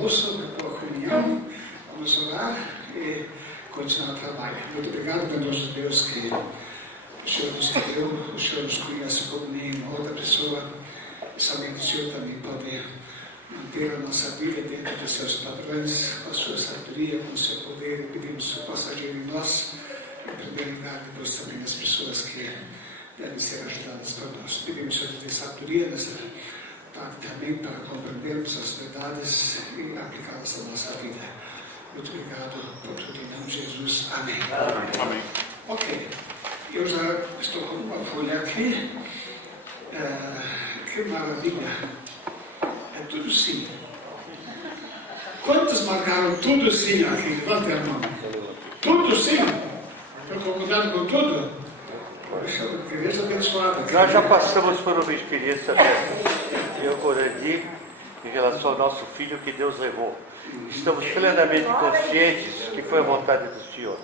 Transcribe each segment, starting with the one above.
almoço, depois a comunhão, vamos orar e continuar o trabalho. Muito obrigado, bondoso Deus, que o Senhor nos deu, o Senhor nos conhece como nenhuma outra pessoa, e somente o Senhor também pode manter a nossa vida dentro dos seus padrões, com a sua sabedoria, com o seu poder, e pedimos que possa agir em nós, em primeiro lugar, depois também nas pessoas que devem ser ajudadas por nós. Pedimos que Deus dê sabedoria nessa parte também para compreendermos as verdades e aplicá-las à nossa vida. Muito obrigado por tudo em nome de Jesus. Amém. Amém. Ok, eu já estou com uma folha aqui. Que maravilha! É tudo sim. Quantos marcaram tudo sim aqui? Levanta a mão. Tudo sim? Estou concordando com tudo? Poxa, igreja abençoada. Nós já passamos por uma experiência dessa. Eu, Corandi, em relação ao nosso filho que Deus levou. Estamos plenamente conscientes que foi a vontade do Senhor.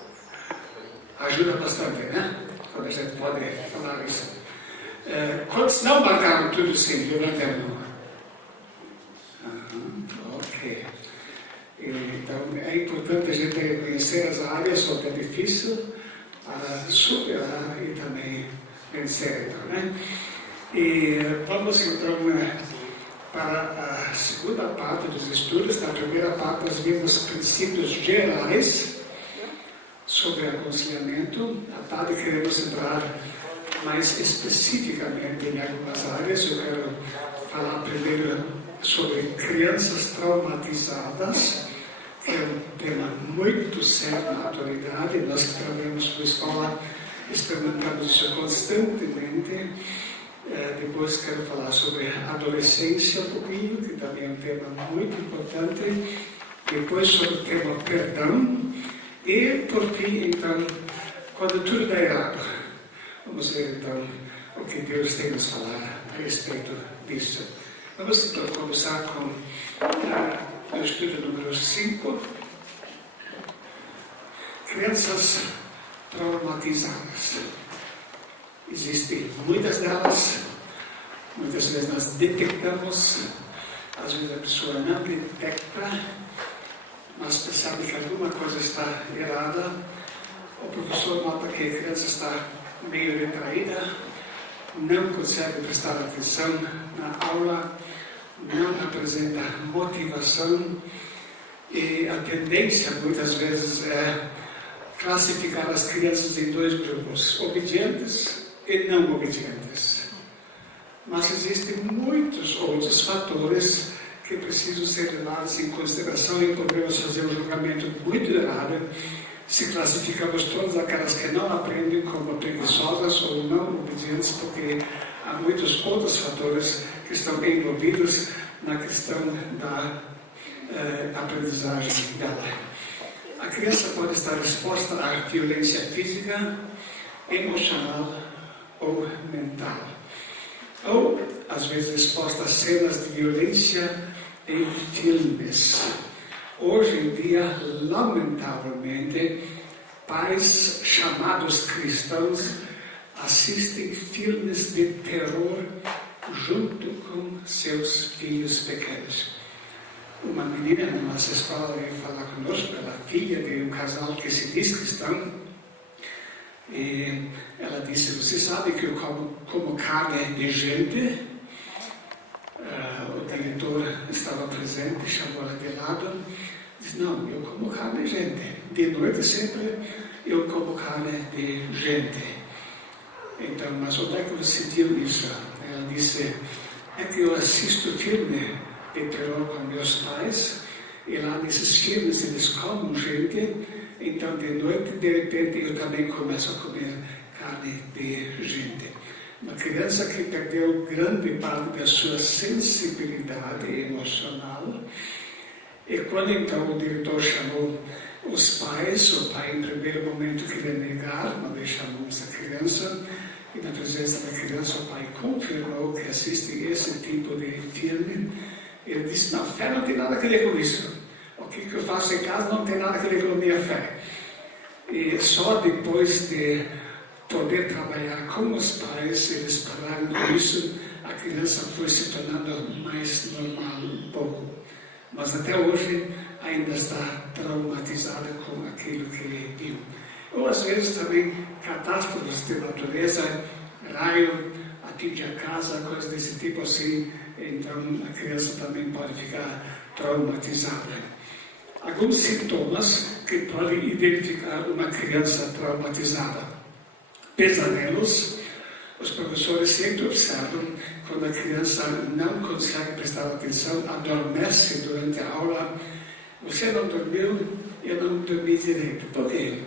Ajuda bastante, né? Quando a gente pode falar isso. Quantos não marcaram tudo sim? Levanta a mão. Ok. Então é importante a gente reconhecer as áreas onde é difícil superar e também vencer, então, né? E vamos então para a segunda parte dos estudos. Na primeira parte nós vimos princípios gerais sobre aconselhamento. À tarde queremos entrar mais especificamente em algumas áreas. Eu quero falar primeiro sobre crianças traumatizadas, que é um tema muito sério na atualidade. Nós que trabalhamos com a escola experimentamos isso constantemente. Depois quero falar sobre adolescência um pouquinho, que também é um tema muito importante. Depois sobre o tema perdão. E por fim, então, quando tudo dá errado. Vamos ver então o que Deus tem a nos falar a respeito disso. Vamos então começar com o estudo número 5. Crianças traumatizadas. Existem muitas delas, muitas vezes nós detectamos, às vezes a pessoa não detecta, mas percebe que alguma coisa está errada. O professor nota que a criança está meio retraída, não consegue prestar atenção na aula, não apresenta motivação, e a tendência muitas vezes é classificar as crianças em dois grupos, obedientes e não obedientes. Mas existem muitos outros fatores que precisam ser levados em consideração e podemos fazer um julgamento muito errado se classificamos todas aquelas que não aprendem como preguiçosas ou não obedientes, porque há muitos outros fatores que estão envolvidos na questão da aprendizagem dela. A criança pode estar exposta à violência física, emocional ou mental, ou às vezes exposta a cenas de violência em filmes. Hoje em dia, lamentavelmente, pais chamados cristãos assistem filmes de terror junto com seus filhos pequenos. Uma menina na nossa escola veio falar conosco, ela é filha de um casal que se diz cristão, e ela disse: você sabe que eu como carne de gente? O diretor estava presente, chamou ela de lado, disse: não, eu como carne de gente, de noite sempre eu como carne de gente. Então, mas onde é que você viu isso? Ela disse: é que eu assisto filme de terror com meus pais, e lá nesses filmes eles comem gente, então de noite, de repente, eu também começo a comer carne de gente. Uma criança que perdeu grande parte da sua sensibilidade emocional, e quando então o diretor chamou os pais, o pai em primeiro momento queria negar, mas ele chamou essa criança, e na presença da criança o pai confirmou que assiste esse tipo de filme. Ele disse: não, fé não tem nada a ver com isso. O que eu faço em casa não tem nada a ver com a minha fé. E só depois de poder trabalhar com os pais, eles pararam com isso, a criança foi se tornando mais normal um pouco. mas até hoje ainda está traumatizada com aquilo que viu. Ou às vezes também catástrofes de natureza, raio, atinge a casa, coisas desse tipo assim, então a criança também pode ficar traumatizada. Alguns sintomas que podem identificar uma criança traumatizada. Pesadelos. Os professores sempre observam quando a criança não consegue prestar atenção, adormece durante a aula. Você não dormiu, eu não dormi direito. Por quê?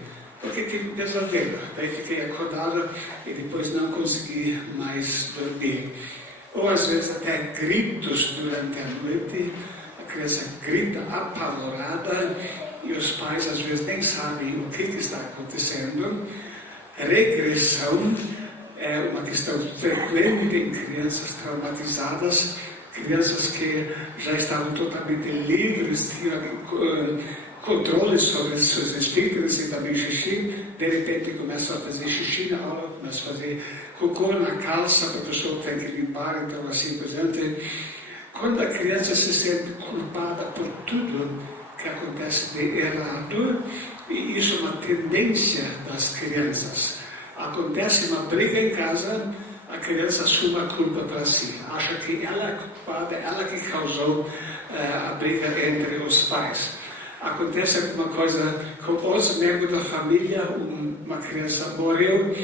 Porque tive um pesadelo. Daí fiquei acordada e depois não consegui mais dormir. Ou às vezes até gritos durante a noite. A criança grita apavorada e os pais às vezes nem sabem o que está acontecendo. Regressão é uma questão frequente em crianças traumatizadas, crianças que já estavam totalmente livres, tinham controle sobre os seus esfíncteres e também xixi, de repente começam a fazer xixi na aula, começam a fazer cocô na calça, a pessoa tem que limpar, então assim por diante. Quando a criança se sente culpada por tudo que acontece de errado, e isso é uma tendência das crianças. Acontece uma briga em casa, a criança assume a culpa para si. Acha que ela é culpada, ela que causou a briga entre os pais. Acontece alguma coisa com outros membros da família, uma criança morreu,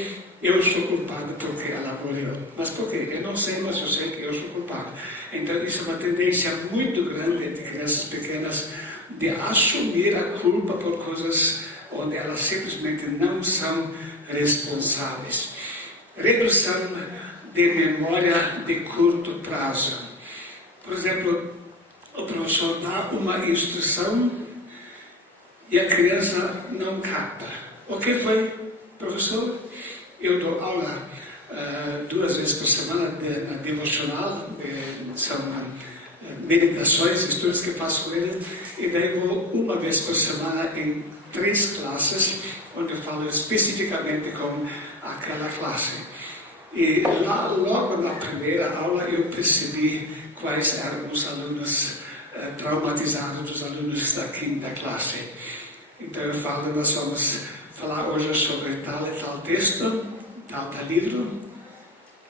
eu sou culpado porque ela morreu. Mas por quê? Eu não sei, mas eu sei que eu sou culpado. Então isso é uma tendência muito grande de crianças pequenas de assumir a culpa por coisas onde elas simplesmente não são responsáveis. Redução de memória de curto prazo. Por exemplo, o professor dá uma instrução e a criança não capta. O que foi, professor? Eu dou aula 2 vezes por semana na devocional, são meditações, estudos que faço com ele, e daí vou 1 vez por semana em 3 classes, onde eu falo especificamente com aquela classe. E lá, logo na primeira aula, eu percebi quais eram os alunos traumatizados, dos alunos da 5ª classe. Então eu falo, nós vamos falar hoje sobre tal e tal texto, tal livro.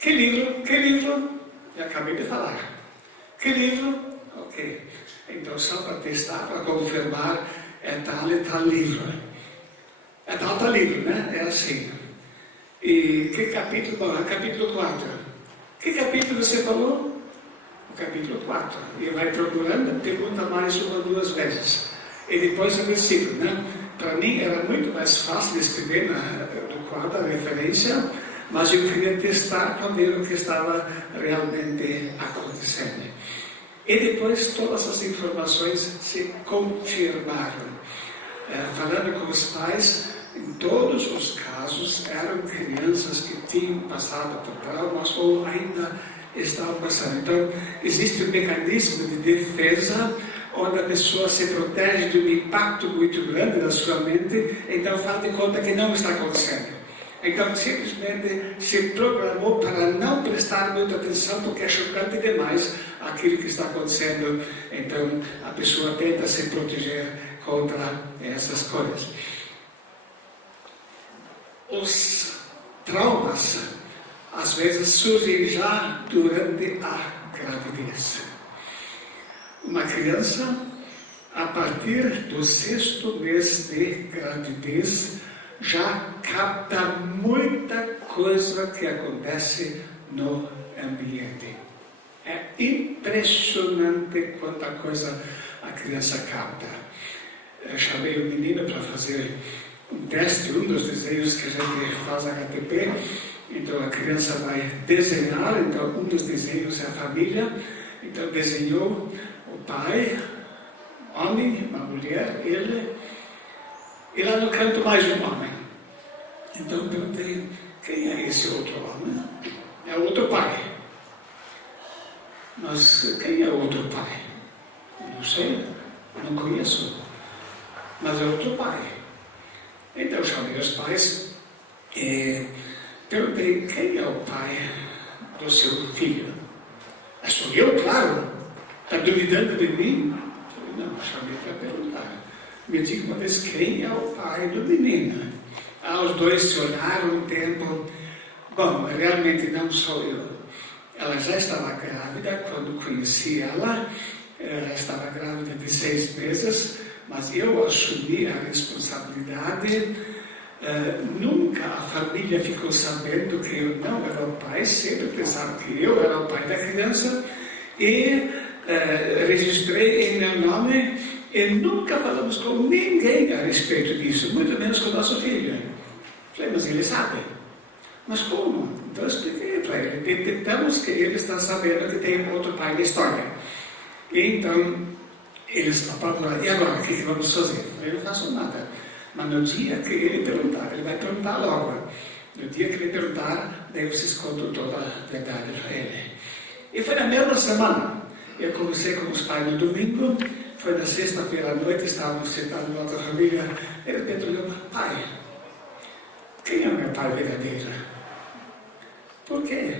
Que livro? Que livro? Eu acabei de falar. Que livro? Ok. Então, só para testar, para confirmar, é tal e tal livro. É tal livro, né? É assim. E que capítulo? Bom, é capítulo 4. Que capítulo você falou? O capítulo 4. E vai procurando, pergunta mais 1 ou 2 vezes. E depois o versículo, né? Para mim era muito mais fácil escrever no quadro a referência, mas eu queria testar para ver o que estava realmente acontecendo. E depois todas as informações se confirmaram. Falando com os pais, em todos os casos eram crianças que tinham passado por traumas ou ainda estavam passando. Então, existe um mecanismo de defesa onde a pessoa se protege de um impacto muito grande da sua mente, então faz de conta que não está acontecendo. Então, simplesmente se programou para não prestar muita atenção, porque é chocante demais aquilo que está acontecendo. Então, a pessoa tenta se proteger contra essas coisas. Os traumas, às vezes, surgem já durante a gravidez. Uma criança, a partir do 6º mês de gravidez, já capta muita coisa que acontece no ambiente. É impressionante quanta coisa a criança capta. Eu chamei o menino para fazer um teste, um dos desenhos que a gente faz HTP. Então a criança vai desenhar, então um dos desenhos é a família. Então desenhou o pai, homem, uma mulher, ele, e lá no canto mais um homem. Então eu perguntei, quem é esse outro homem? É outro pai. Mas quem é o outro pai? Não sei, não conheço. Mas é outro pai. Então eu chamei os pais e perguntei, quem é o pai do seu filho? Sou eu, claro. Está duvidando de mim? chamei para perguntar. Me diga uma vez quem é o pai do menino. Os dois se olharam um tempo. Bom, realmente não sou eu. Ela já estava grávida quando conheci ela. Ela estava grávida de 6 meses, mas eu assumi a responsabilidade. Nunca a família ficou sabendo que eu não era o pai, sempre pensaram que eu era o pai da criança. E registrei em meu nome e nunca falamos com ninguém a respeito disso, muito menos com o nosso filho. Falei, mas ele sabe. Mas como? Então eu expliquei para ele. Detectamos que ele está sabendo que tem outro pai na história. E então, eles apavoraram. E agora, o que vamos fazer? Eu não faço nada. Mas no dia que ele perguntar, ele vai perguntar logo. No dia que ele perguntar, daí vocês contam toda a verdade para ele. E foi na mesma semana. Eu conversei com os pais no domingo. Foi na sexta-feira à noite, estávamos sentados na outra família. Ele perguntou, pai, quem é o meu pai verdadeiro? Por quê?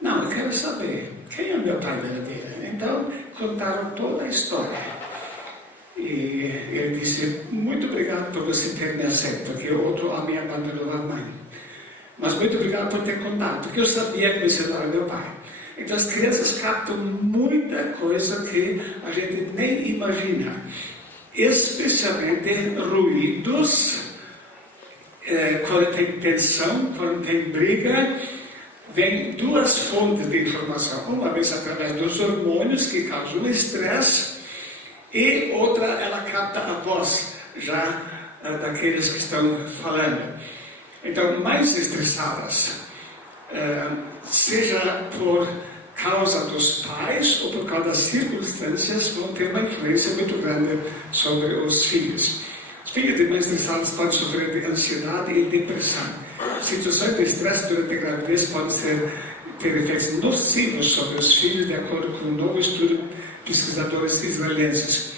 Não, eu quero saber quem é o meu pai verdadeiro. Então, contaram toda a história. E ele disse, muito obrigado por você ter me aceito, porque o outro me abandonou a mãe. Mas muito obrigado por ter contado, porque eu sabia que você não era meu pai. Então as crianças captam muita coisa que a gente nem imagina. Especialmente ruídos, quando tem tensão, quando tem briga, vem 2 fontes de informação. Uma vez através dos hormônios que causam estresse, e outra, ela capta a voz já daqueles que estão falando. Então, mais estressadas, seja por causa dos pais ou por causa das circunstâncias, vão ter uma influência muito grande sobre os filhos. Os filhos de mães estressadas podem sofrer de ansiedade e depressão. Situações de estresse durante a gravidez podem ter efeitos nocivos sobre os filhos, de acordo com um novo estudo de pesquisadores israelenses.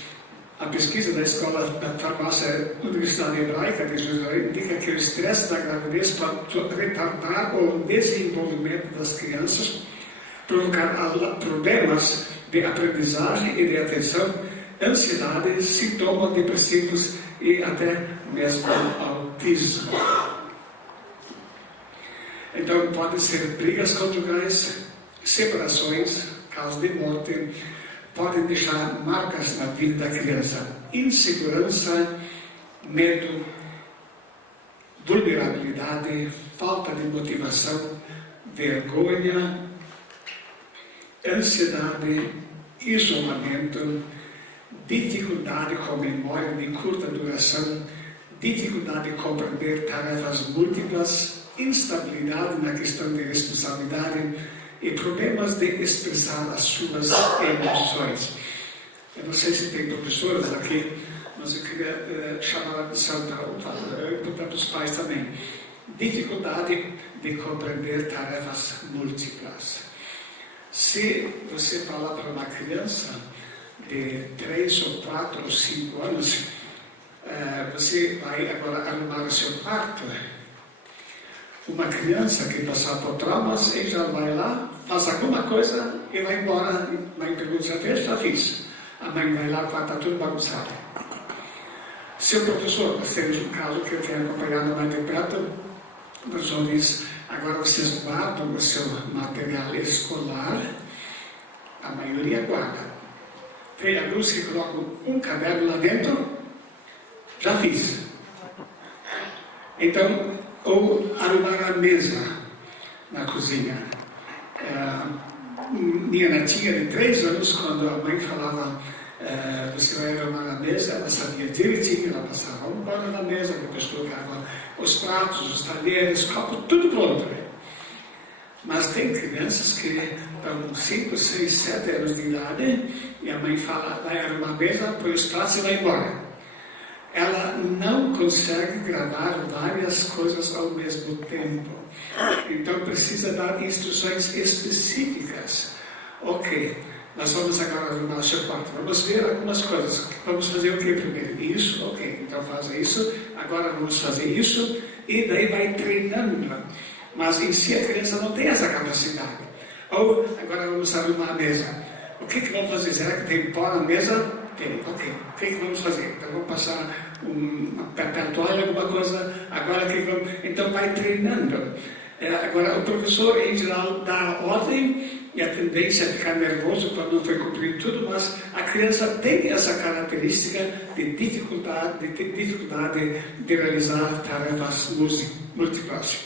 A pesquisa da Escola da Farmácia Universidade Hebraica de Jerusalém indica que o estresse da gravidez pode retardar o desenvolvimento das crianças, provocar problemas de aprendizagem e de atenção, ansiedade, sintomas depressivos e até mesmo autismo. Então, podem ser brigas conjugais, separações, casos de morte, podem deixar marcas na vida da criança. Insegurança, medo, vulnerabilidade, falta de motivação, vergonha, ansiedade, isolamento, dificuldade com memória de curta duração, dificuldade de compreender tarefas múltiplas, instabilidade na questão de responsabilidade e problemas de expressar as suas emoções. Eu não sei se tem professores aqui, mas eu queria chamar a atenção para os pais também. Dificuldade de compreender tarefas múltiplas. Se você falar para uma criança de 3 ou 4 ou 5 anos, você vai agora arrumar o seu quarto. Uma criança que passar por traumas, ele já vai lá, faz alguma coisa e vai embora. A mãe pergunta, já fez? Já fiz. A mãe vai lá, está tudo bagunçado. Seu professor, nós temos um caso que eu tenho acompanhado mais de perto, o professor diz, agora vocês guardam o seu material escolar, a maioria guarda. Tem alguns que colocam um caderno lá dentro, já fiz. Então, ou arrumar a mesa na cozinha. Minha netinha de 3 anos, quando a mãe falava você vai arrumar a mesa, ela sabia direitinho, ela passava um pano na mesa, depois colocava os pratos, os talheres, os copos, tudo pronto. Mas tem crianças que estão 5, 6, 7 anos de idade e a mãe fala, vai arrumar a mesa, põe os pratos e vai embora. Ela não consegue gravar várias coisas ao mesmo tempo. Então precisa dar instruções específicas. Ok, nós vamos agora arrumar o seu quarto. Vamos ver algumas coisas. Vamos fazer o que primeiro? Isso, ok. Então faz isso. Agora vamos fazer isso. E daí vai treinando. Mas em si a criança não tem essa capacidade. Ou agora vamos arrumar a mesa. que vamos fazer? Será que tem pó na mesa? Tem, ok. O que vamos fazer? Então vamos passar uma toalha, alguma coisa. Agora que vamos... Então vai treinando. Agora o professor em geral dá ordem e a tendência é ficar nervoso quando não foi cumprido tudo, mas a criança tem essa característica de dificuldade de realizar tarefas múltiplas.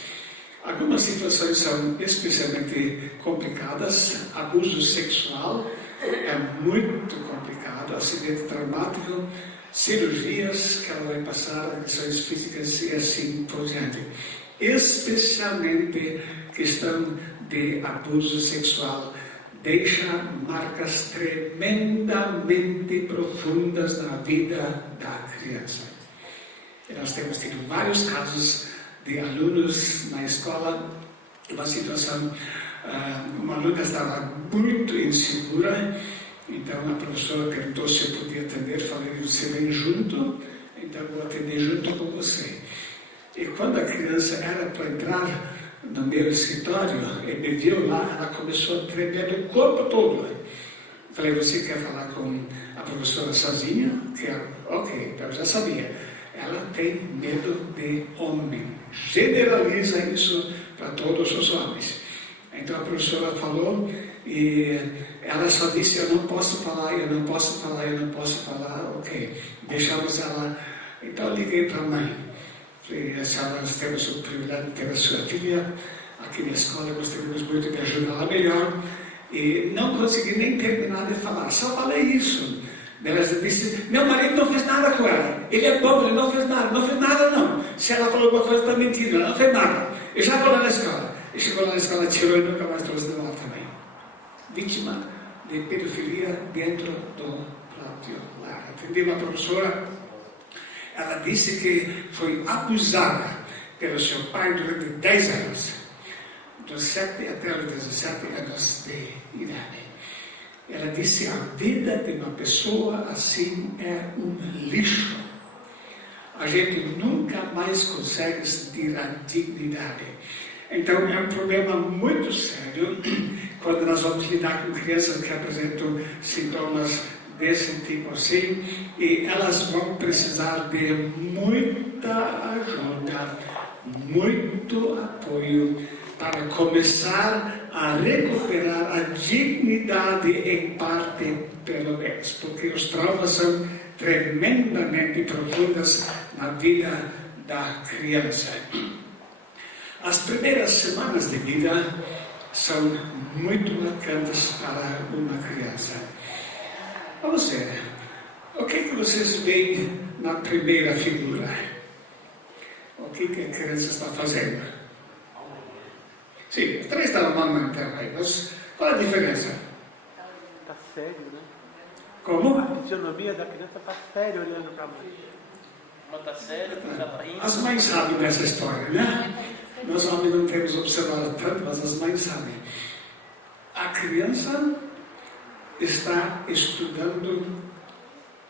Algumas situações são especialmente complicadas. Abuso sexual é muito complicado, acidente traumático, cirurgias que ela vai passar, agressões físicas e assim por diante. Especialmente questão de abuso sexual deixa marcas tremendamente profundas na vida da criança. E nós temos tido vários casos de alunos na escola, uma situação, uma aluna estava muito insegura, então a professora perguntou se eu podia atender, falei, você vem junto, então eu vou atender junto com você. E quando a criança era para entrar no meu escritório, e me viu lá, ela começou a tremer o corpo todo. Falei, você quer falar com a professora sozinha? Quero. Ok, então eu já sabia. Ela tem medo de homem. Generaliza isso para todos os homens. Então a professora falou e ela só disse, eu não posso falar, eu não posso falar, eu não posso falar. Ok, deixamos ela. Então eu liguei para a mãe. Falei, nós temos o privilégio de ter a sua filha aqui na escola, gostaríamos muito de ajudá-la melhor. E não consegui nem terminar de falar, só falei isso. Ela disse, meu marido não fez nada com ela, ele é bom, ele não fez nada não. Se ela falou alguma coisa, está mentindo, ela não fez nada. Eu já vou lá na escola. E chegou lá na escola, tirou e nunca mais trouxe de lá também. Vítima de pedofilia dentro do próprio lar. Atendi uma professora, ela disse que foi abusada pelo seu pai durante 10 anos, dos 7 até os 17 anos de idade. Ela disse, a vida de uma pessoa assim é um lixo. A gente nunca mais consegue sentir a dignidade. Então é um problema muito sério quando nós vamos lidar com crianças que apresentam sintomas desse tipo assim, e elas vão precisar de muita ajuda, muito apoio para começar a recuperar a dignidade em parte, pelo menos, porque os traumas são tremendamente profundos na vida da criança. As primeiras semanas de vida são muito marcantes para uma criança. Vamos ver, o que vocês veem na primeira figura? O que a criança está fazendo? Sim, os três estão amamantando aí, mas qual a diferença? Está sério, né? Como? A fisionomia da criança está séria olhando para a mãe. Uma está séria, outra está rindo. As mães sabem dessa história, né? Nós homens não temos observado tanto, mas as mães sabem. A criança está estudando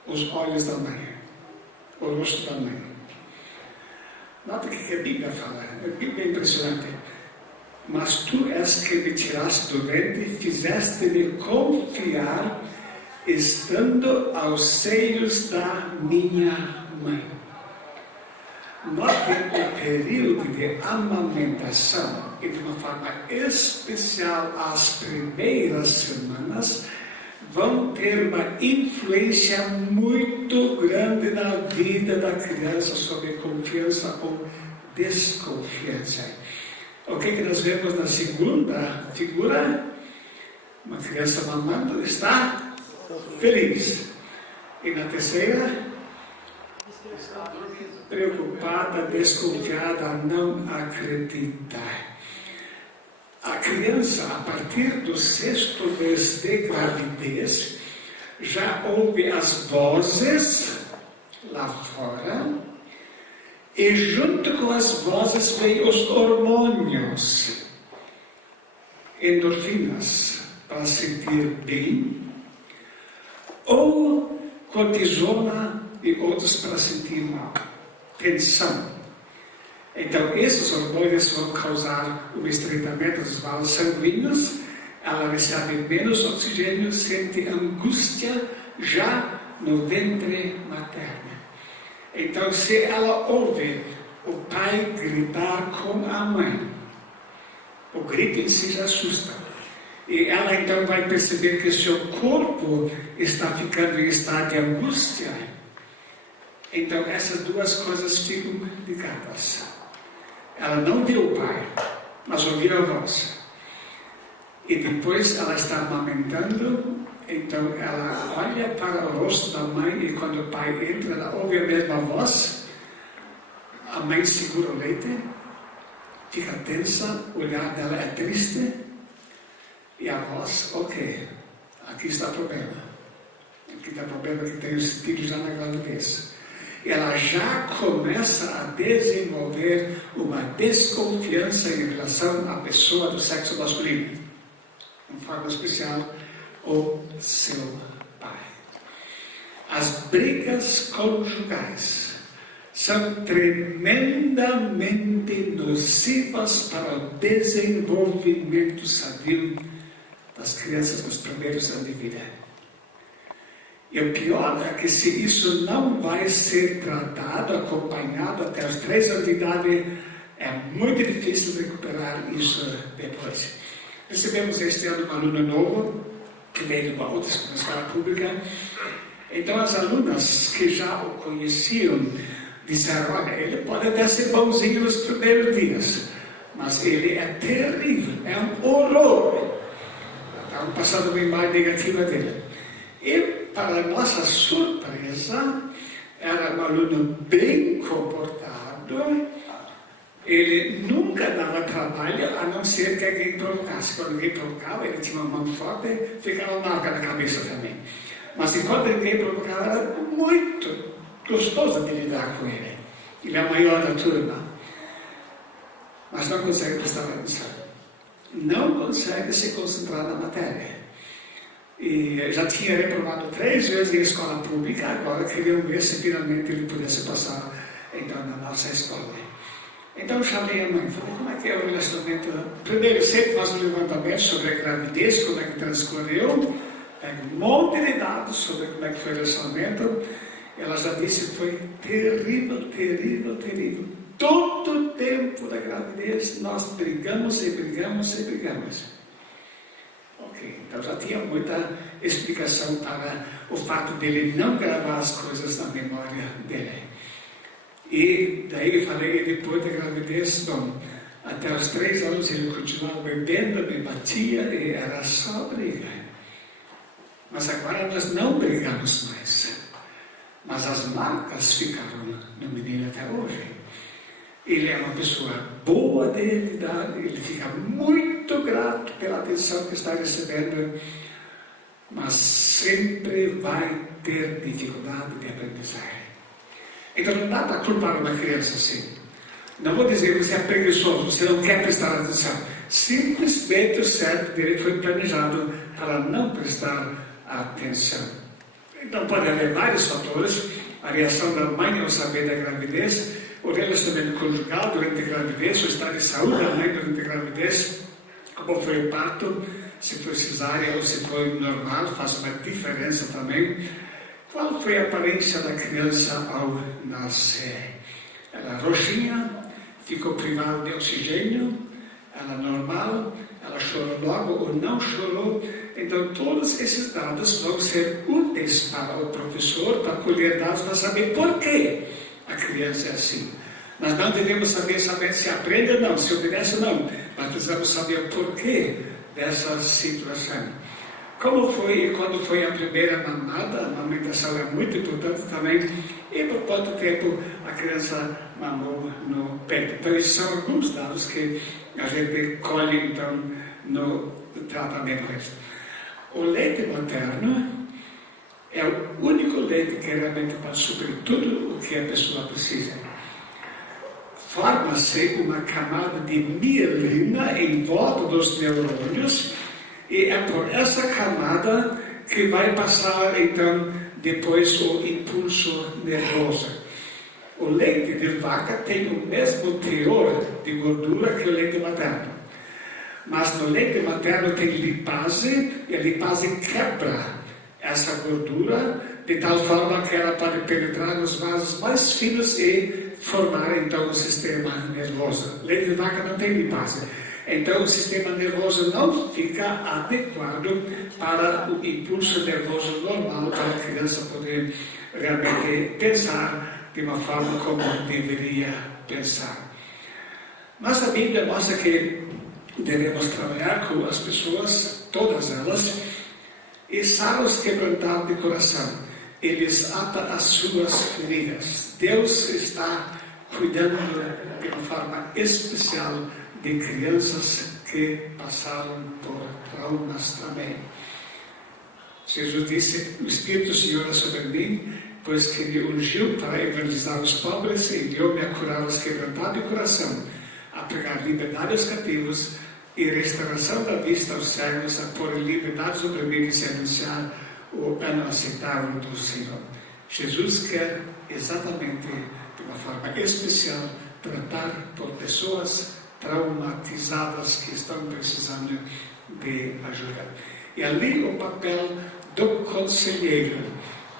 os olhos da mãe, o rosto da mãe. Nota que a Bíblia fala, a Bíblia é impressionante. Mas tu és que me tiraste do ventre, fizeste-me confiar, estando aos seios da minha mãe. Note o período de amamentação, e de uma forma especial as primeiras semanas, vão ter uma influência muito grande na vida da criança sobre confiança ou desconfiança. O que nós vemos na segunda figura? Uma criança mamando está feliz. E na terceira, preocupada, desconfiada, não acredita. A criança, a partir do 6º mês de gravidez, já ouve as vozes lá fora, e junto com as vozes vem os hormônios, endorfinas, para sentir bem, ou cortisona e outros para sentir mal, tensão. Então, esses hormônios vão causar o estreitamento dos vasos sanguíneos, ela recebe menos oxigênio, sente angústia já no ventre materno. Então, se ela ouve o pai gritar com a mãe, o grito em si já assusta. E ela então vai perceber que seu corpo está ficando em estado de angústia. Então, essas duas coisas ficam ligadas. Ela não viu o pai, mas ouviu a voz. E depois ela está amamentando, então ela olha para o rosto da mãe e quando o pai entra, ela ouve a mesma voz. A mãe segura o leite, fica tensa, o olhar dela é triste. E a voz, ok, aqui está o problema. Aqui está o problema que tem os filhos já na gravidez. Ela já começa a desenvolver uma desconfiança em relação à pessoa do sexo masculino, de forma especial, o seu pai. As brigas conjugais são tremendamente nocivas para o desenvolvimento sadio das crianças nos primeiros anos de vida. E o pior é que se isso não vai ser tratado, acompanhado até os 3 anos de idade, é muito difícil recuperar isso depois. Recebemos este ano um aluno novo, que veio de uma outra escola pública. Então as alunas que já o conheciam disseram, olha, ele pode até ser bonzinho nos primeiros dias, mas ele é terrível, é um horror. Estavam passando uma imagem negativa dele. E, para nossa surpresa, era um aluno bem comportado. Ele nunca dava trabalho, a não ser que alguém provocasse. Quando alguém provocava, ele tinha uma mão forte, ficava marca na cabeça também. Mas enquanto ninguém provocava, era muito gostoso de lidar com ele. Ele é o maior da turma. Mas não consegue prestar atenção. Não consegue se concentrar na matéria. E já tinha reprovado 3 vezes em escola pública, agora queriam ver se finalmente ele pudesse passar então na nossa escola. Então eu chamei a mãe e falei, como é que é o relacionamento? Primeiro, sempre faz um levantamento sobre a gravidez, como é que transcorreu, pega um monte de dados sobre como é que foi o relacionamento. Ela já disse que foi terrível, terrível, terrível. Todo o tempo da gravidez nós brigamos e brigamos e brigamos. Ok, então já tinha muita explicação para o fato dele não gravar as coisas na memória dele. E daí eu falei, e depois da gravidez, bom, até os 3 anos ele continuava bebendo, me batia e era só briga. Mas agora nós não brigamos mais. Mas as marcas ficaram no menino até hoje. Ele é uma pessoa boa de realidade, ele fica muito grato pela atenção que está recebendo, mas sempre vai ter dificuldade de aprendizagem. Então não dá para culpar uma criança assim. Não vou dizer que você é preguiçoso, você não quer prestar atenção. Simplesmente o cérebro dele foi planejado para não prestar atenção. Então pode haver vários fatores, a reação da mãe ao saber da gravidez, o relacionamento conjugal durante a gravidez, o estado de saúde da mãe durante a gravidez, como foi o parto, se foi cesárea ou se foi normal, faz uma diferença também. Qual foi a aparência da criança ao nascer? Ela roxinha, ficou privada de oxigênio, ela normal, ela chorou logo ou não chorou. Então todos esses dados vão ser úteis para o professor, para colher dados, para saber por que a criança é assim. Nós não devemos saber se aprende ou não, se obedece ou não, mas precisamos saber o porquê dessa situação. Como foi e quando foi a primeira mamada, a amamentação é muito importante também, e por quanto tempo a criança mamou no peito. Então esses são alguns dados que a gente colhe então no tratamento. O leite materno é o único leite que realmente pode suprir tudo o que a pessoa precisa. Forma-se uma camada de mielina em volta dos neurônios e é por essa camada que vai passar então depois o impulso nervoso. O leite de vaca tem o mesmo teor de gordura que o leite materno. Mas no leite materno tem lipase, e a lipase quebra essa gordura, de tal forma que ela pode penetrar nos vasos mais finos e formar então o sistema nervoso. Leite de vaca não tem lipase. Então o sistema nervoso não fica adequado para o impulso nervoso normal para a criança poder realmente pensar de uma forma como deveria pensar. Mas a Bíblia mostra que devemos trabalhar com as pessoas, todas elas, e sarar os quebrantados de coração. Eles atam as suas feridas. Deus está cuidando de uma forma especial de crianças que passaram por traumas também. Jesus disse: o Espírito do Senhor é sobre mim, pois que me ungiu para evangelizar os pobres e enviou-me a curar os quebrantados de coração, a pregar liberdade aos cativos e restauração da vista aos cegos, a pôr em liberdade os oprimidos e anunciar o ano aceitável do Senhor. Jesus quer exatamente, de uma forma especial, tratar por pessoas traumatizadas que estão precisando de ajuda. E ali o papel do conselheiro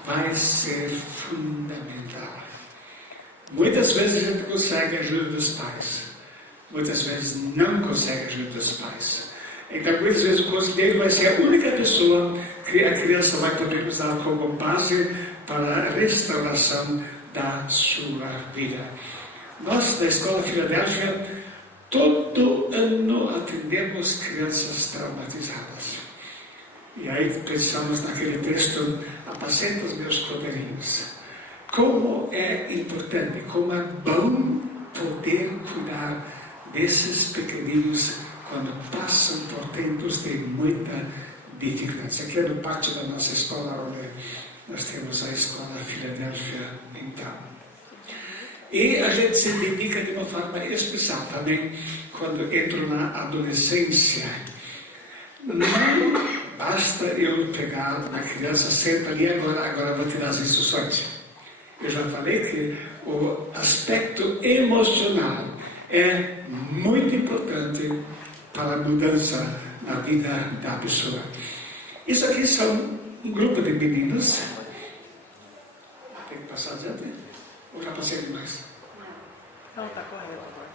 vai ser fundamental. Muitas vezes a gente consegue a ajuda dos pais, muitas vezes não consegue a ajuda dos pais. Então, muitas vezes o conselheiro vai ser a única pessoa que a criança vai poder usar como base para a restauração da sua vida. Nós, da Escola Filadélfia, todo ano atendemos crianças traumatizadas. E aí pensamos naquele texto: apacenta os meus cordeirinhos. Como é importante, como é bom poder cuidar desses pequeninos quando passam por tempos de muita dificuldade. Isso aqui é no pátio da nossa escola, onde nós temos a Escola Filadélfia, então. E a gente se dedica de uma forma especial também quando entro na adolescência. Não basta eu pegar uma criança, senta ali agora vou te dar as instruções. Eu já falei que o aspecto emocional é muito importante para a mudança na vida da pessoa. Isso aqui são um grupo de meninos. Tem que passar adiante? Ou já passei demais? Não, está correto agora.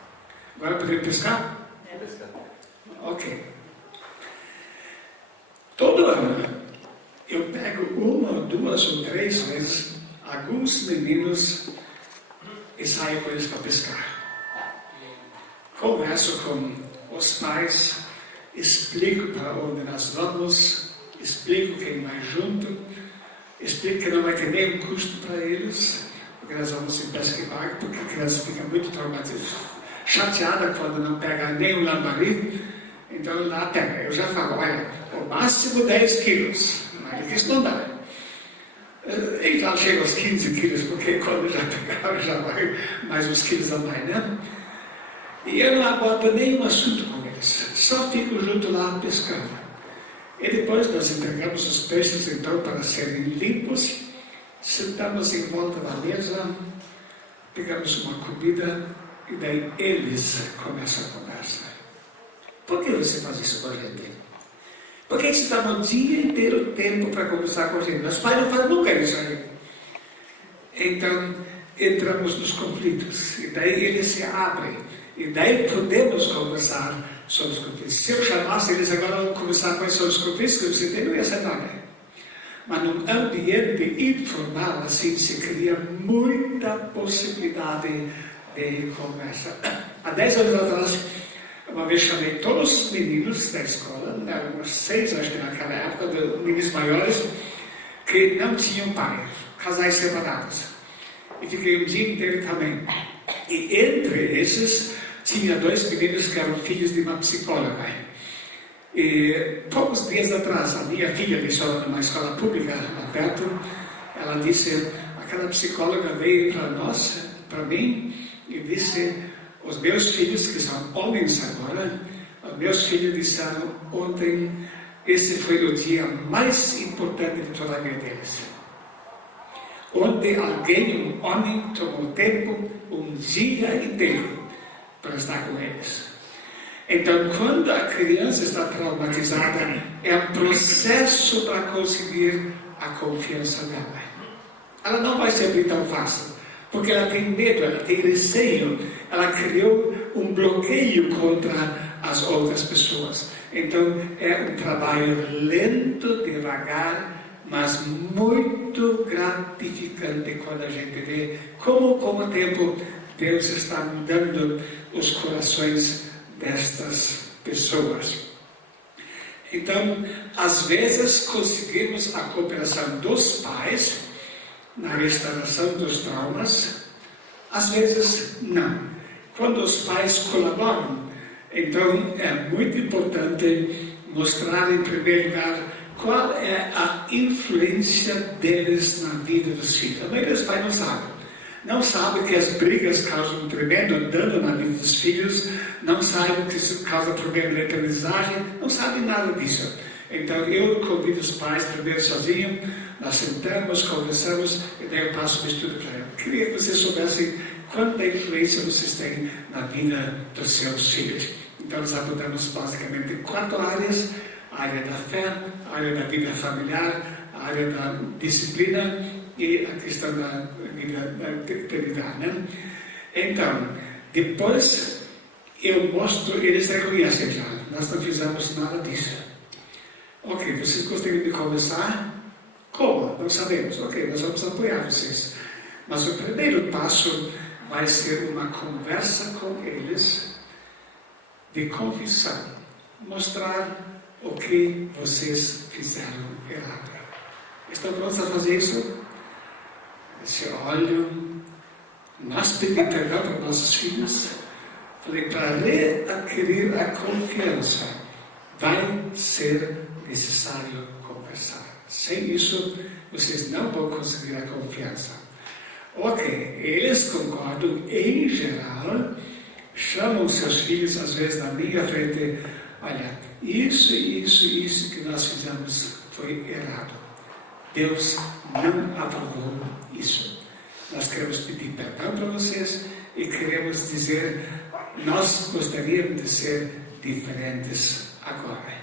Agora podemos pescar? É. Ok. Todo ano eu pego 1, 2 ou 3 vezes alguns meninos e saio com eles para pescar. Converso com os pais, explico para onde nós vamos, explico quem vai junto, explico que não vai ter nenhum custo para eles, porque nós vamos em pesca e barco, porque a criança fica muito traumatizada, chateada quando não pega nenhum lambari, então lá pega. Eu já falo: olha, o máximo 10 quilos, mas isso não dá. Então chega aos 15 quilos, porque quando já pegaram, já vai mais uns quilos a mais, né? E eu não abordo nenhum assunto com eles, só fico junto lá pescando. E depois nós entregamos os peixes então para serem limpos, sentamos em volta da mesa, pegamos uma comida e daí eles começam a conversa. Por que você faz isso com a gente? Por que você está o dia inteiro tempo para conversar com a gente? Meus pais não fazem nunca isso aí. Então entramos nos conflitos e daí eles se abrem. E daí podemos conversar sobre os conflitos. Se eu chamasse eles agora a conversar com sobre os conflitos que você tem, não ia ser nada. Mas num ambiente informal, assim, se cria muita possibilidade de conversa. Há 10 anos atrás, uma vez chamei todos os meninos da escola, eram uns 6, acho que naquela época, meninos maiores, que não tinham pai, casais separados. E fiquei um dia inteiro também. E entre esses, tinha 2 meninos que eram filhos de uma psicóloga. E poucos dias atrás, a minha filha, que estava numa escola pública lá perto, ela disse: aquela psicóloga veio para nós, para mim, e disse: os meus filhos, que são homens agora, os meus filhos disseram ontem, esse foi o dia mais importante de toda a vida deles. Onde alguém, um homem, tomou tempo, um dia inteiro, para estar com eles. Então, quando a criança está traumatizada, é um processo para conseguir a confiança dela. Ela não vai se abrir tão fácil, porque ela tem medo, ela tem receio, ela criou um bloqueio contra as outras pessoas. Então, é um trabalho lento, devagar, mas muito gratificante quando a gente vê como, com o tempo, Deus está mudando os corações destas pessoas. Então, às vezes, conseguimos a cooperação dos pais na restauração dos traumas, às vezes não. Quando os pais colaboram, então é muito importante mostrar, em primeiro lugar, qual é a influência deles na vida dos filhos. A maioria dos pais não sabe. Não sabe que as brigas causam um tremendo dano na vida dos filhos, não sabe que isso causa problema de aprendizagem, não sabe nada disso. Então eu convido os pais primeiro sozinho, nós sentamos, conversamos e daí eu passo o estudo para eles. Queria que vocês soubessem quanta influência vocês têm na vida dos seus filhos. Então nós abordamos basicamente 4 áreas: a área da fé, a área da vida familiar, a área da disciplina e a questão da vida da eternidade, né? Então, depois eu mostro, eles reconhecem já, nós não fizemos nada disso. Ok, vocês gostariam de conversar? Como? Não sabemos. Ok, nós vamos apoiar vocês. Mas o primeiro passo vai ser uma conversa com eles de confissão. Mostrar o que vocês fizeram errado. Estão prontos a fazer isso? Esse olho, nós pedimos perdão para nossos filhos. Falei, para readquirir a confiança, vai ser necessário conversar. Sem isso, vocês não vão conseguir a confiança. Ok, eles concordam em geral, chamam seus filhos, às vezes na minha frente, olha, isso que nós fizemos foi errado. Deus não aprovou isso. Nós queremos pedir perdão para vocês e queremos dizer, nós gostaríamos de ser diferentes agora.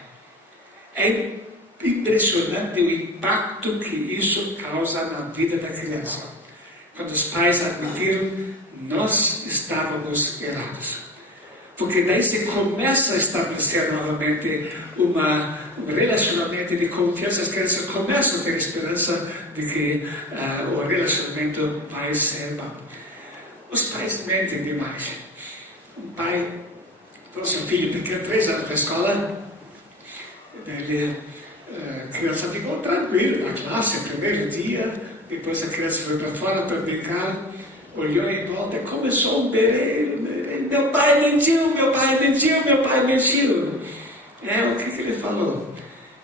É impressionante o impacto que isso causa na vida da criança. Quando os pais admitiram, nós estávamos errados. Porque daí se começa a estabelecer novamente um relacionamento de confiança. As crianças começam a ter esperança de que o relacionamento vai ser bom. Os pais mentem demais. Um pai trouxe um filho pequeno, 3 anos para a escola. A criança ficou tranquila na classe, no primeiro dia. Depois a criança foi para fora para brincar. Olhou em volta e começou um berreiro. Meu pai mentiu, meu pai mentiu, meu pai mentiu. O que ele falou?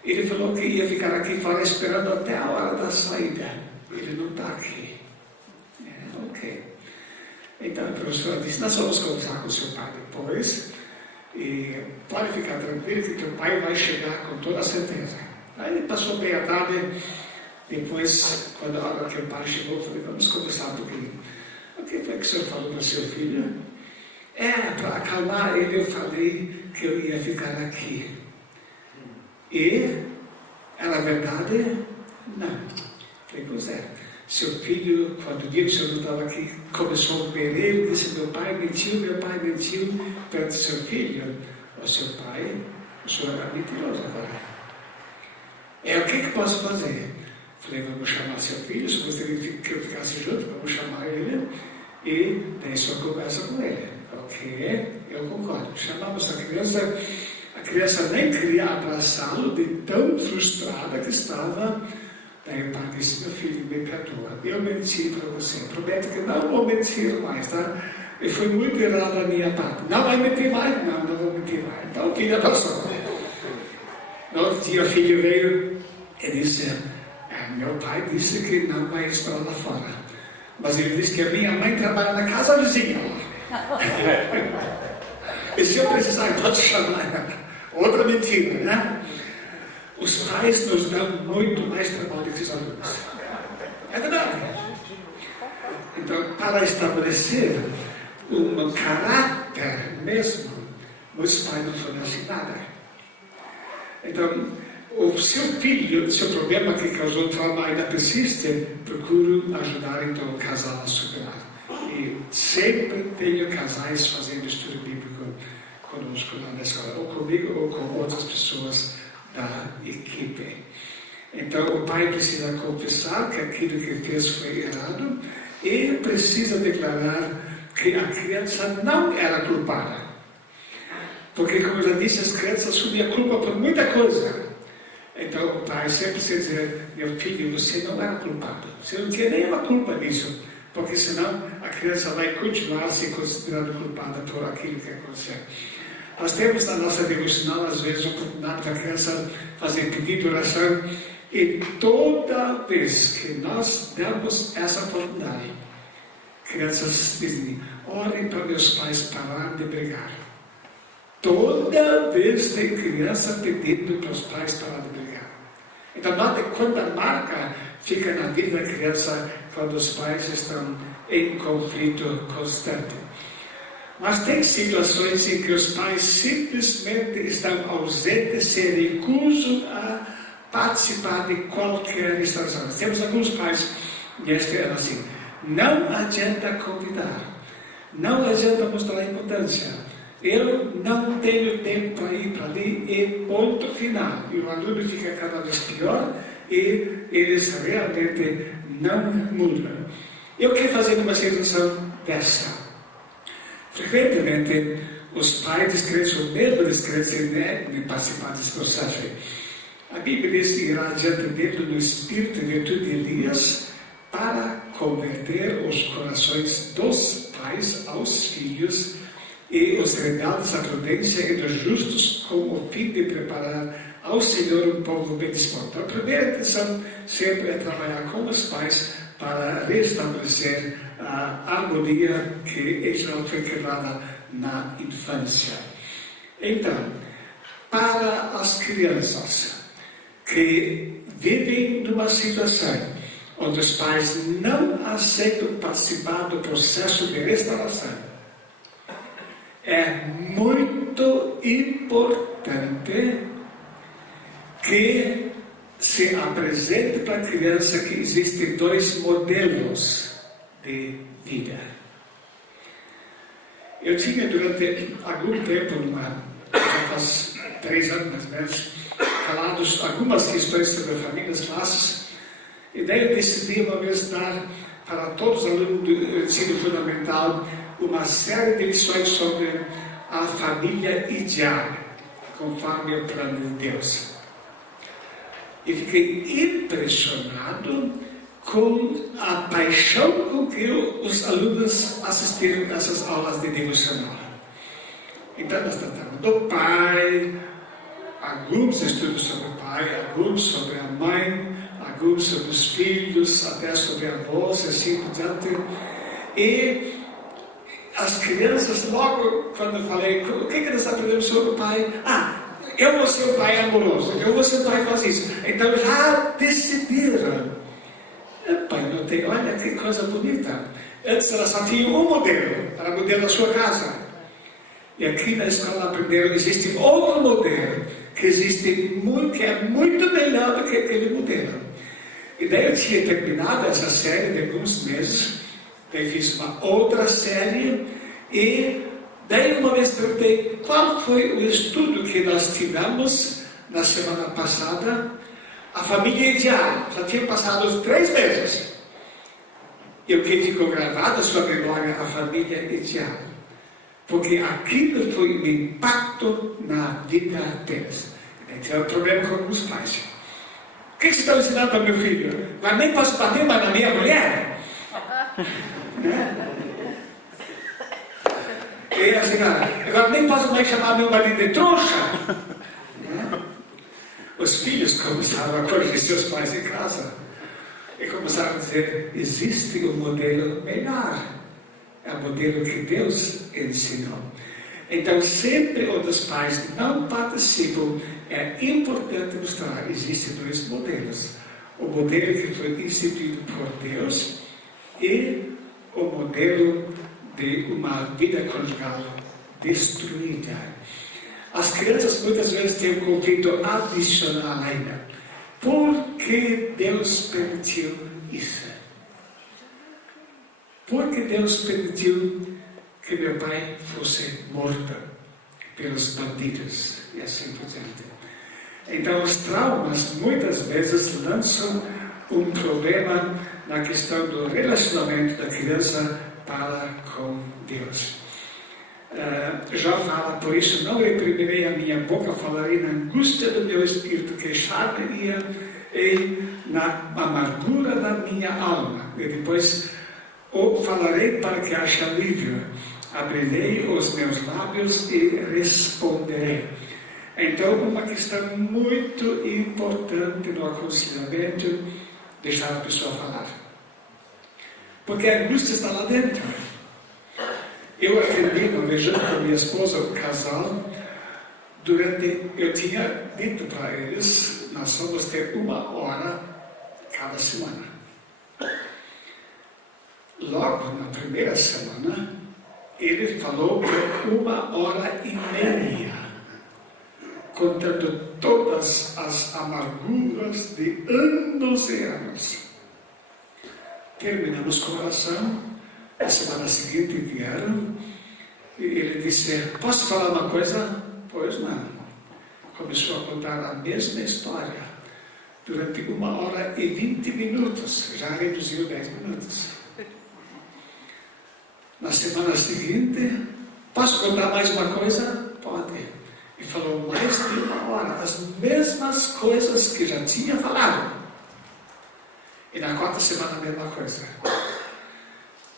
Ele falou que ia ficar aqui fora esperando até a hora da saída. Ele não está aqui. Ok. Então a professora disse, nós vamos conversar com o seu pai depois. E pode ficar tranquilo que teu pai vai chegar com toda certeza. Aí ele passou bem a tarde. Depois, quando a hora que o pai chegou, eu falei, vamos conversar um pouquinho. O que foi que o senhor falou para seu filho? Para acalmar ele, eu falei que eu ia ficar aqui. E, era verdade? Não. Falei, pois é. Seu filho, quando o dia que o senhor não estava aqui, começou a berreiro, disse, meu pai mentiu perante seu filho. O seu pai, o senhor era mentiroso agora. O que posso fazer? Falei, vamos chamar seu filho, se gostaria que eu ficasse junto, vamos chamar ele e daí só conversa com ele. Ok, eu concordo. Chamamos a criança nem queria abraçá-lo de tão frustrada que estava. Daí o pai disse, meu filho, me perdoa, eu menti para você, prometo que não vou mentir mais, tá? E foi muito errado a minha parte. Não vai mentir mais? Não vou mentir mais. Então o filho abraçou. No outro dia o filho veio e disse, meu pai disse que não vai esperar lá fora. Mas ele disse que a minha mãe trabalha na casa vizinha lá. E se eu precisar, pode chamar ela. Outra mentira, né? Os pais nos dão muito mais trabalho que os alunos. É verdade. Então, para estabelecer um caráter mesmo, muitos pais não fornecem nada. Então, o seu filho, seu problema que causou trauma ainda persiste, procuro ajudar então o casal a superar. E sempre tenho casais fazendo estudo bíblico conosco lá na escola, ou comigo ou com outras pessoas da equipe. Então, o pai precisa confessar que aquilo que fez foi errado e precisa declarar que a criança não era culpada. Porque, como eu já disse, as crianças assumem a culpa por muita coisa. Então, o pai sempre precisa dizer: meu filho, você não era culpado. Você não tinha nenhuma culpa nisso. Porque senão a criança vai continuar se considerando culpada por aquilo que aconteceu. Nós temos na nossa devocional, às vezes, a oportunidade da criança fazer pedido de oração. E toda vez que nós damos essa oportunidade, crianças dizem: orem para meus pais parar de brigar. Toda vez tem criança pedindo para os pais parar de brigar. Então, note quanta marca fica na vida da criança quando os pais estão em conflito constante. Mas tem situações em que os pais simplesmente estão ausentes, se recusam a participar de qualquer restauração. Temos alguns pais neste ano assim: não adianta convidar, não adianta mostrar a importância, eu não tenho tempo para ir para ali, e ponto final. E o aluno fica cada vez pior e eles realmente não mudam. Eu quero fazer uma situação dessa. Frequentemente, os pais descrentes, ou mesmo descrentes, nem participar desse processo. A Bíblia diz que irá adiante dele no espírito e virtude de Elias para converter os corações dos pais aos filhos e os rebeldes à prudência e dos justos, com o fim de preparar ao Senhor um povo bem disposto. A primeira intenção sempre é trabalhar com os pais para restabelecer a harmonia que já foi quebrada na infância. Então, para as crianças que vivem numa situação onde os pais não aceitam participar do processo de restauração, é muito importante que se apresente para a criança que existem dois modelos de vida. Eu tinha durante algum tempo, faz 3 anos mais ou menos, falado algumas questões sobre a família, as classes, e daí eu decidi uma vez dar para todos os alunos do ensino fundamental uma série de lições sobre a família ideal, conforme o plano de Deus. E fiquei impressionado com a paixão com que os alunos assistiram a essas aulas de devocional. Então nós tratamos do pai, alguns estudos sobre o pai, alguns sobre a mãe, alguns sobre os filhos, até sobre avós, assim por diante. E as crianças, logo quando eu falei, o que nós aprendemos sobre o pai? Eu vou ser um pai amoroso, eu vou ser um pai que faz isso. Então já decidiram. Pai, não tem, olha que coisa bonita. Antes ela só tinha um modelo, era o modelo da sua casa. E aqui na escola aprenderam que existe outro modelo, que é muito melhor do que aquele modelo. E daí eu tinha terminado essa série de alguns meses, daí fiz uma outra série, e daí uma vez perguntei qual foi o estudo que nós tivemos na semana passada, a família ideal. Já tinha passado os 3 meses. E o que ficou gravado na sua memória, a família ideal. Porque aquilo foi um impacto na vida deles. Tinha um problema com alguns pais. O que você está ensinando para meu filho? Mas nem posso bater mais na minha mulher? E assim, agora nem posso mais chamar meu marido de trouxa. Os filhos começaram a corrigir seus pais em casa. E começaram a dizer, existe um modelo melhor. É o modelo que Deus ensinou. Então, sempre onde os pais não participam, é importante mostrar que existem 2 modelos. O modelo que foi instituído por Deus e o modelo de uma vida conjugal destruída. As crianças muitas vezes têm um conflito adicional ainda. Por que Deus permitiu isso? Por que Deus permitiu que meu pai fosse morto pelos bandidos e assim por diante? Então, os traumas muitas vezes lançam um problema na questão do relacionamento da criança para com Deus. Já fala, por isso não reprimirei a minha boca, falarei na angústia do meu espírito, queixar-me-ia na amargura da minha alma. E depois, falarei para que haja alívio, abrirei os meus lábios e responderei. Então, uma questão muito importante no aconselhamento, deixar a pessoa falar. Porque a angústia está lá dentro. Eu atendi uma vez junto com minha esposa, um casal, eu tinha dito para eles, nós vamos ter 1 hora cada semana. Logo na primeira semana, ele falou por 1h30, contando todas as amarguras de anos e anos. Terminamos com a oração. Na semana seguinte vieram e ele disse: posso falar uma coisa? Pois não. Começou a contar a mesma história durante 1h20, já reduziu 10 minutos. Na semana seguinte, posso contar mais uma coisa? Pode. E falou mais de 1 hora, as mesmas coisas que já tinha falado. E na 4ª semana a mesma coisa.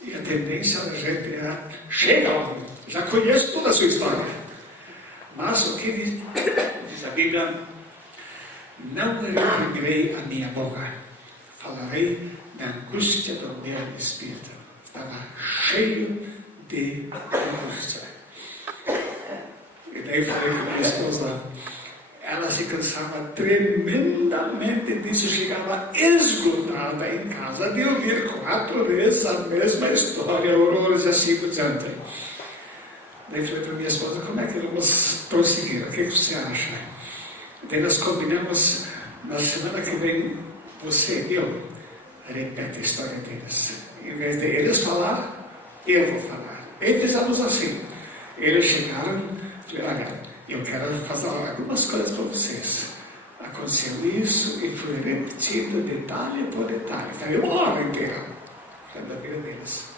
E a tendência da gente é: chega, homem, já conheço toda a sua história. Mas o que diz a Bíblia? Não reprimirei a minha boca, falarei na angústia do meu espírito. Estava cheio de angústia. E daí falei com a minha esposa, ela se cansava tremendamente disso, chegava esgotada em casa de ouvir 4 vezes a mesma história, horrores e assim por diante. Daí falei para minha esposa, como é que vamos prosseguir? O que você acha? Daí nós combinamos, na semana que vem, você e eu, repete a história deles. Em vez de eles falar, eu vou falar. E fizemos assim. Eles chegaram, falei, olha, eu quero fazer algumas coisas para vocês. Aconteceu isso e foi repetido detalhe por detalhe. Falei 1 hora inteira da vida deles.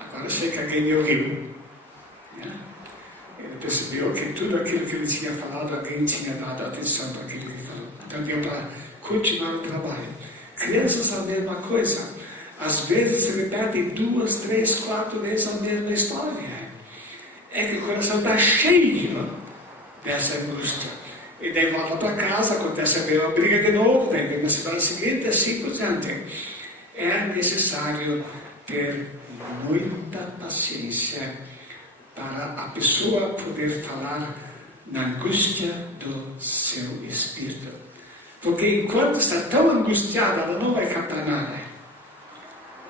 Agora sei que alguém me ouviu. Ele percebeu que tudo aquilo que ele tinha falado, alguém tinha dado atenção para aquilo que ele falou. Então deu para continuar o trabalho. Crianças a mesma coisa. Às vezes se repete 2, 3, 4 vezes a mesma história. É que o coração está cheio dessa angústia. E daí volta para casa, acontece a mesma briga de novo, daí vem na semana seguinte, assim por diante. É necessário ter muita paciência para a pessoa poder falar na angústia do seu espírito. Porque enquanto está tão angustiada, ela não vai captar nada.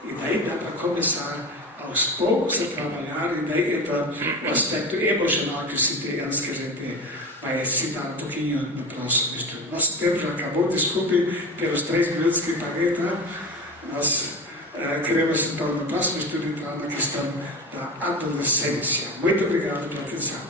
E daí dá para começar aos poucos a trabalhar, e daí entra o aspecto emocional que eu citei antes, que a gente vai citar um pouquinho no próximo estudo. Nosso tempo já acabou, desculpe pelos 3 minutos que parei, tá? Nós queremos então no próximo estudo entrar na questão da adolescência. Muito obrigado pela atenção.